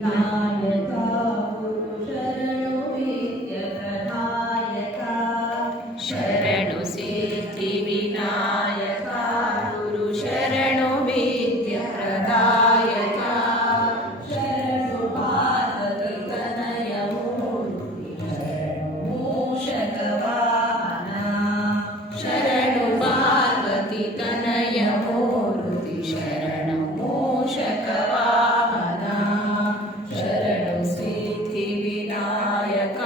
नायक शरणु विद्यप्रदायक ಶರಣು ಸಿದ್ಧಿ ವಿನಾಯಕ ಗುರು ಶರಣು ವಿದ್ಯ ಪ್ರದಾಯಕ शरणु पार्वती तनय मूर्ति मूषक वाहन ಶರಣು ಪಾರ್ವತಿ ತನಯ ಮೂರ್ತಿ ಶರಣು ಮೂಷಕ ವಾಹನ ಶರಣು ಸಿದ್ಧಿ ವಿನಾಯಕ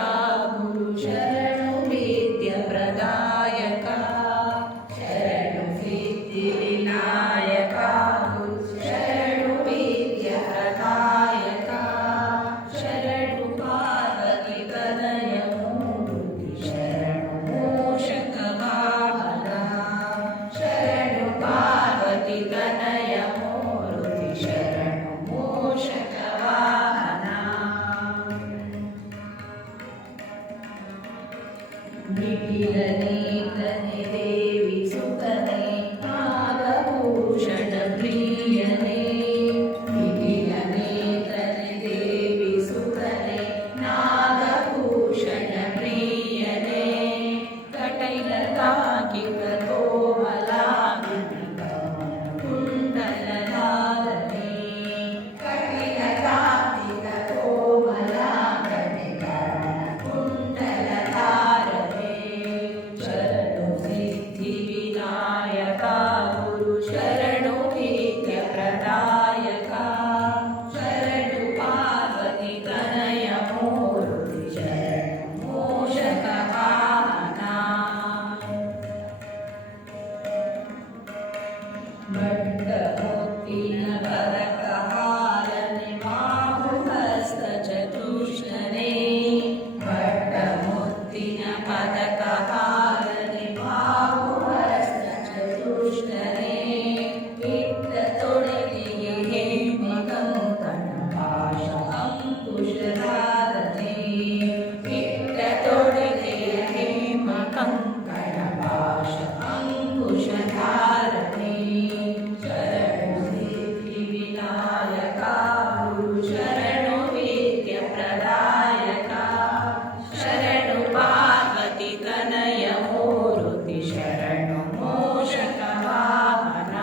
ಗುರು ಶರಣು ವಿದ್ಯ ಪ್ರದಾಯಕ ಶರಣು ಸಿದ್ಧಿ ವಿನಾಯಕ ಗುರು ಶರಣು ವಿದ್ಯ ಪ್ರದಾಯಕ ಶರಣು ಪಾರ್ವತಿ ತನಯ ಮೂರ್ತಿ ಶರಣು ಮೂಷಕ ವಾಹನ ಶರಣು ಪಾರ್ವತಿ ತನಯ ಮೂರ್ತಿ ಶರಣು ಮೂಷಕ ವಾಹನ निखिलने तने देवी सुतने नागभूषण प्रियने ನಿಖಿಲನೆ ತನೆ ದೇವಿ ಸುತನೆ ನಾಗಭೂಷಣ ಪ್ರಿಯನೆ ಕಟೈಲತಾಕಿತ ಕೋಮಲಾಂಗಿ ಕುಂಡಲಧಾರಣೆ ಕಟೈಲತಾಕಿತ ಕೋಮಲಾಂಗಿ ಕುಂಡಲಧಾರಣೆ ಶರಣು ಸಿದ್ಧಿ ವಿನಾಯಕ ಗುರು ಶರಣು ವಿದ್ಯ ಪ್ರದಾಯಕ ಶರಣು ಪಾರ್ವತಿ ತನಯ ಮೂರ್ತಿ ಶರಣು ಮೂಷಕ ವಾಹನ भट्टमुक्तिन पदकहारने बाहुहस्त चतुष्टने ಭಟ್ಟಮುತ್ತಿನ ಪದಕ ಹಾರನೆ ಬಾಹುಹಸ್ತ ಚತುಷ್ಟನೆ ಇಟ್ಟ ತೊಡಲಿಯ ಹೇಮಕಂಕಣ ಪಾಶ ಅಂಕುಶಧಾರನೆ ಇಟ್ಟ ತೊಡಲಿಯ ಹೇಮಕಂಕಣ ಪಾಶ ಅಂಕುಶಧಾರನೆ ಶರಣು ಸಿದ್ಧಿ ವಿನಾಯಕ ಗುರು ಶರಣು ವಿದ್ಯ ಪ್ರದಾಯಕ ಶರಣು ಪಾರ್ವತಿ ತನಯ ಮೂರ್ತಿ ಶರಣು ಮೂಷಕ ವಾಹನ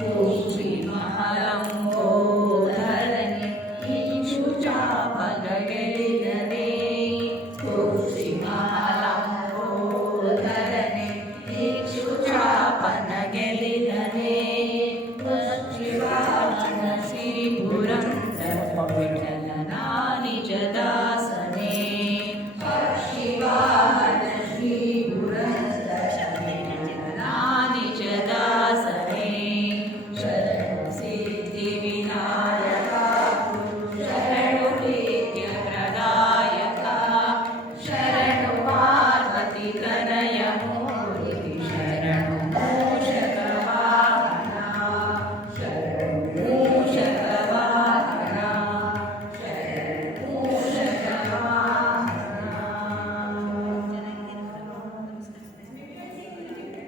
ಪುಷ್ಟಿ ಮಹಲಂಬೋ